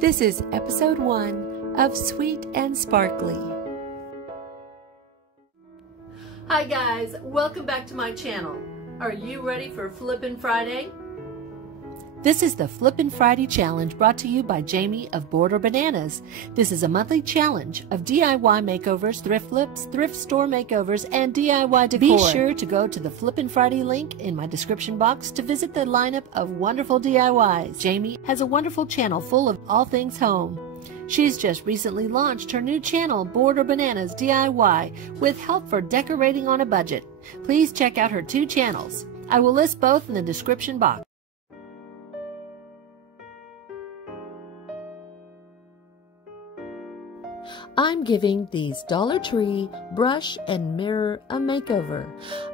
This is episode 1 of Sweet and Sparkly. Hi guys, welcome back to my channel. Are you ready for Flippin' Friday? This is the Flippin' Friday challenge brought to you by Jamie of Border Bananas. This is a monthly challenge of DIY makeovers, thrift flips, thrift store makeovers, and DIY decor. Be sure to go to the Flippin' Friday link in my description box to visit the lineup of wonderful DIYs. Jamie has a wonderful channel full of all things home. She's just recently launched her new channel, Border Bananas DIY, with help for decorating on a budget. Please check out her 2 channels. I will list both in the description box. I'm giving these Dollar Tree brush and mirror a makeover.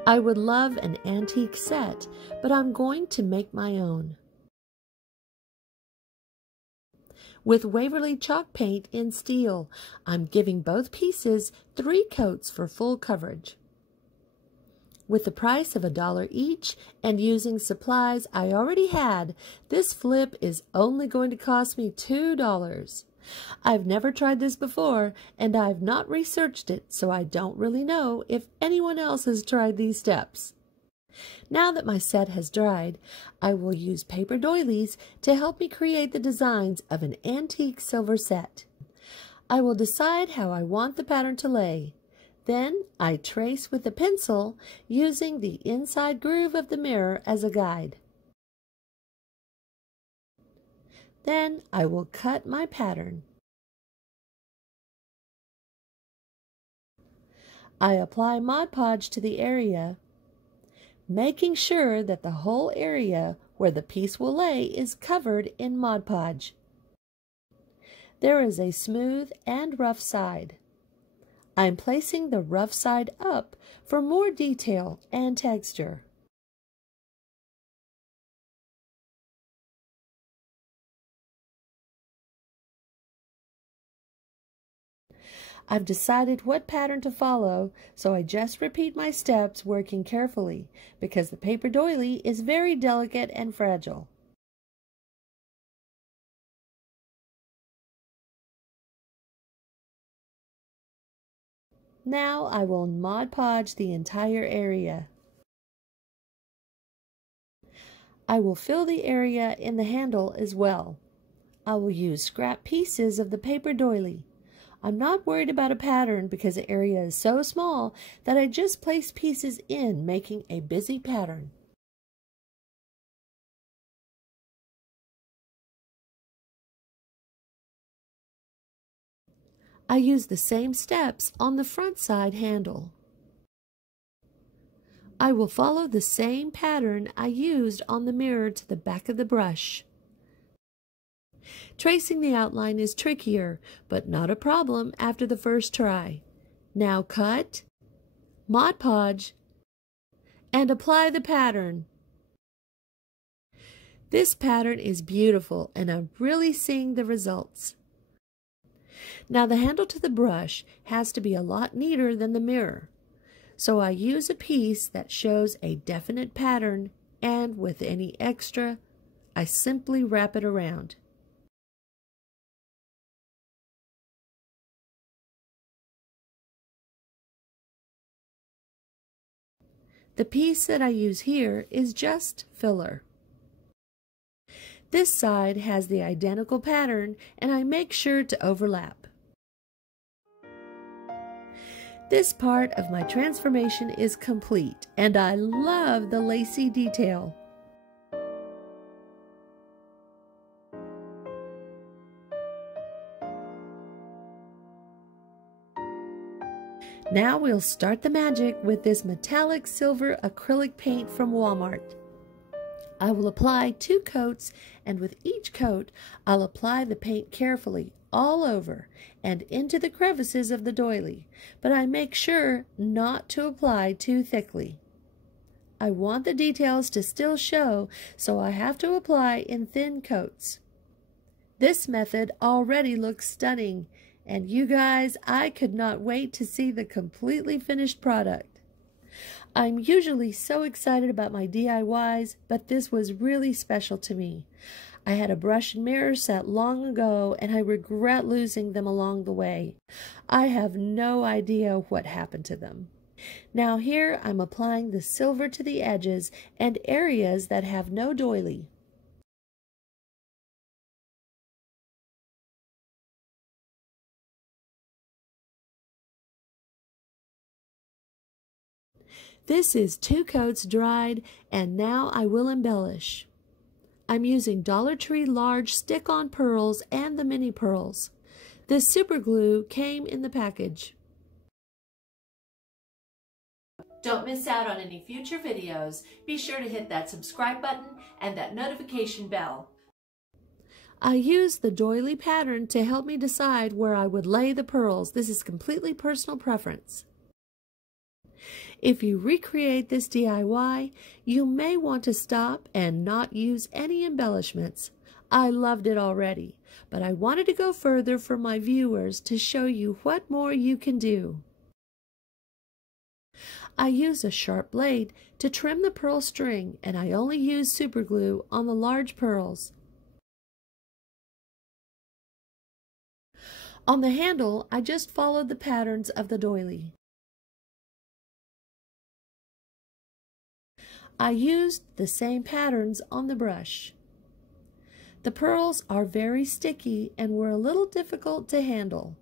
I would love an antique set, but I'm going to make my own. With Waverly chalk paint in steel, I'm giving both pieces 3 coats for full coverage. With the price of $1 each and using supplies I already had, this flip is only going to cost me $2. I've never tried this before, and I've not researched it, so I don't really know if anyone else has tried these steps. Now that my set has dried, I will use paper doilies to help me create the designs of an antique silver set. I will decide how I want the pattern to lay. Then I trace with a pencil using the inside groove of the mirror as a guide. Then I will cut my pattern. I apply Mod Podge to the area, making sure that the whole area where the piece will lay is covered in Mod Podge. There is a smooth and rough side. I'm placing the rough side up for more detail and texture. I've decided what pattern to follow, so I just repeat my steps, working carefully, because the paper doily is very delicate and fragile. Now I will Mod Podge the entire area. I will fill the area in the handle as well. I will use scrap pieces of the paper doily. I'm not worried about a pattern because the area is so small that I just place pieces in, making a busy pattern. I use the same steps on the front side handle. I will follow the same pattern I used on the mirror to the back of the brush. Tracing the outline is trickier, but not a problem after the first try. Now cut, Mod Podge, and apply the pattern. This pattern is beautiful, and I'm really seeing the results. Now the handle to the brush has to be a lot neater than the mirror, so I use a piece that shows a definite pattern, and with any extra, I simply wrap it around. The piece that I use here is just filler. This side has the identical pattern, and I make sure to overlap. This part of my transformation is complete, and I love the lacy detail. Now we'll start the magic with this metallic silver acrylic paint from Walmart. I will apply 2 coats, and with each coat, I'll apply the paint carefully all over and into the crevices of the doily, but I make sure not to apply too thickly. I want the details to still show, so I have to apply in thin coats. This method already looks stunning, and you guys, I could not wait to see the completely finished product. I'm usually so excited about my DIYs, but this was really special to me. I had a brush and mirror set long ago, and I regret losing them along the way. I have no idea what happened to them. Now here I'm applying the silver to the edges and areas that have no doily. This is 2 coats dried, and now I will embellish. I'm using Dollar Tree large stick-on pearls and the mini pearls. This super glue came in the package. Don't miss out on any future videos. Be sure to hit that subscribe button and that notification bell. I used the doily pattern to help me decide where I would lay the pearls. This is completely personal preference. If you recreate this DIY, you may want to stop and not use any embellishments. I loved it already, but I wanted to go further for my viewers to show you what more you can do. I use a sharp blade to trim the pearl string, and I only use super glue on the large pearls. On the handle, I just followed the patterns of the doily. I used the same patterns on the brush. The pearls are very sticky and were a little difficult to handle.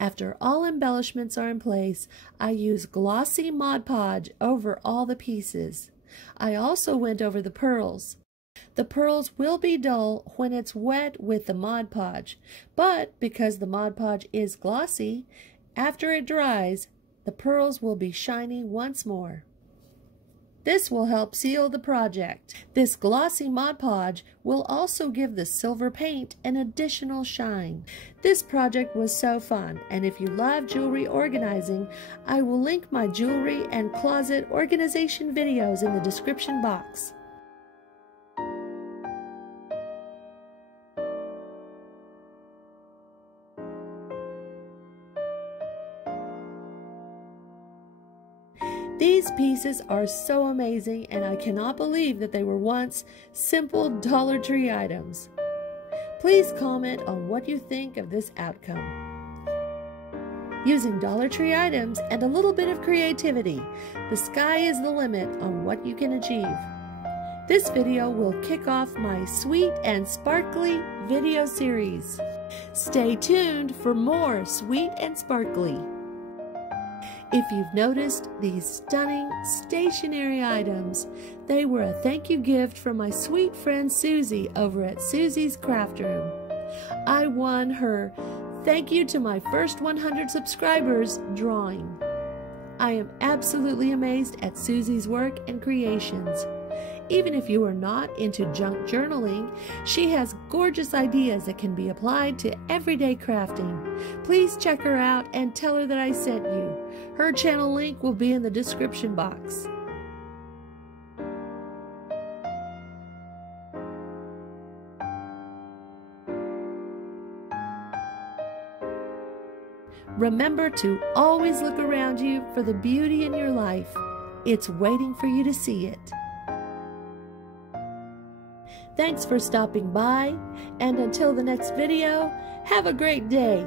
After all embellishments are in place, I use glossy Modgodge over all the pieces. I also went over the pearls. The pearls will be dull when it's wet with the Mod Podge, but because the Mod Podge is glossy, after it dries, the pearls will be shiny once more. This will help seal the project. This glossy Mod Podge will also give the silver paint an additional shine. This project was so fun, and if you love jewelry organizing, I will link my jewelry and closet organization videos in the description box. These pieces are so amazing, and I cannot believe that they were once simple Dollar Tree items. Please comment on what you think of this outcome. Using Dollar Tree items and a little bit of creativity, the sky is the limit on what you can achieve. This video will kick off my sweet and sparkly video series. Stay tuned for more sweet and sparkly. If you've noticed these stunning stationery items, they were a thank you gift from my sweet friend Susie over at SUSIE'S craft room. I won her "Thank you to my first 100 subscribers" drawing. I am absolutely amazed at Susie's work and creations. Even if you are not into junk journaling, she has gorgeous ideas that can be applied to everyday crafting. Please check her out and tell her that I sent you. Her channel link will be in the description box. Remember to always look around you for the beauty in your life. It's waiting for you to see it. Thanks for stopping by, and until the next video, have a great day.